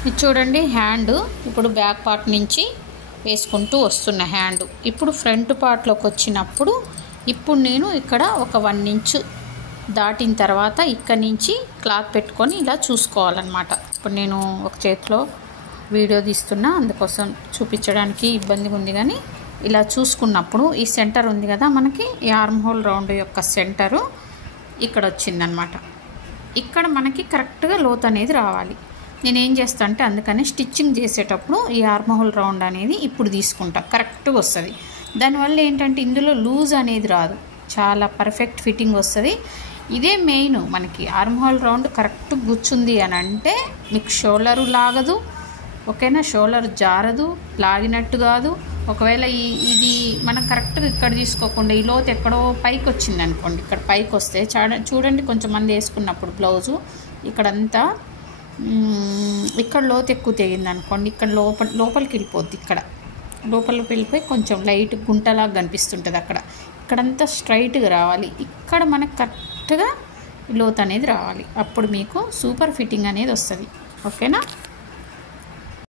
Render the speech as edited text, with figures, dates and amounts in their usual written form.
ఇది చూడండి హ్యాండ్ ఇప్పుడు బ్యాక్ పార్ట్ నుంచి వేసుకుంటూ వస్తున్న హ్యాండ్ ఇప్పుడు ఫ్రంట్ పార్ట్లోకి వచ్చినప్పుడు ఇప్పుడు నేను ఇక్కడ ఒక 1 ఇంచు దాటిన తర్వాత ఇక్కడ నుంచి క్లాత్ పెట్టుకొని ఇలా చూసుకోవాలన్నమాట. ఇప్పుడు నేను ఒక చేతిలో వీడియో తీస్తున్నా, అందుకోసం చూపించడానికి ఇబ్బందిగా ఉంది. కానీ ఇలా చూసుకున్నప్పుడు ఈ సెంటర్ ఉంది కదా మనకి, ఈ ఆర్మ్ హోల్ రౌండ్ యొక్క సెంటరు ఇక్కడ వచ్చిందనమాట. ఇక్కడ మనకి కరెక్ట్గా లోతు అనేది రావాలి. నేనేం చేస్తా అంటే అందుకని స్టిచ్చింగ్ చేసేటప్పుడు ఈ ఆర్మ్ హోల్ రౌండ్ అనేది ఇప్పుడు తీసుకుంటా, కరెక్ట్గా వస్తుంది. దానివల్ల ఏంటంటే ఇందులో లూజ్ అనేది రాదు, చాలా పర్ఫెక్ట్ ఫిట్టింగ్ వస్తుంది. ఇదే మెయిన్, మనకి ఆర్మ్ హోల్ రౌండ్ కరెక్ట్ కూర్చుంది అని అంటే మీకు షోల్డరు లాగదు, ఓకేనా, షోల్డర్ జారదు, లాగినట్టు కాదు. ఒకవేళ ఇది మనం కరెక్ట్గా ఇక్కడ తీసుకోకుండా ఈ లోతు ఎక్కడో పైకి వచ్చింది అనుకోండి, ఇక్కడ పైకి వస్తే చూడండి కొంచెం మంది వేసుకున్నప్పుడు బ్లౌజు ఇక్కడంతా ఇక్కడ లోతు ఎక్కువ తెగింది అనుకోండి, ఇక్కడ లోపలికి వెళ్ళిపోద్ది, ఇక్కడ లోపలికి వెళ్ళిపోయి కొంచెం లైట్ గుంటలాగా కనిపిస్తుంటుంది. ఇక్కడంతా స్ట్రైట్గా రావాలి, ఇక్కడ మనకు కరెక్ట్గా లోతు అనేది రావాలి. అప్పుడు మీకు సూపర్ ఫిట్టింగ్ అనేది వస్తుంది. ఓకేనా.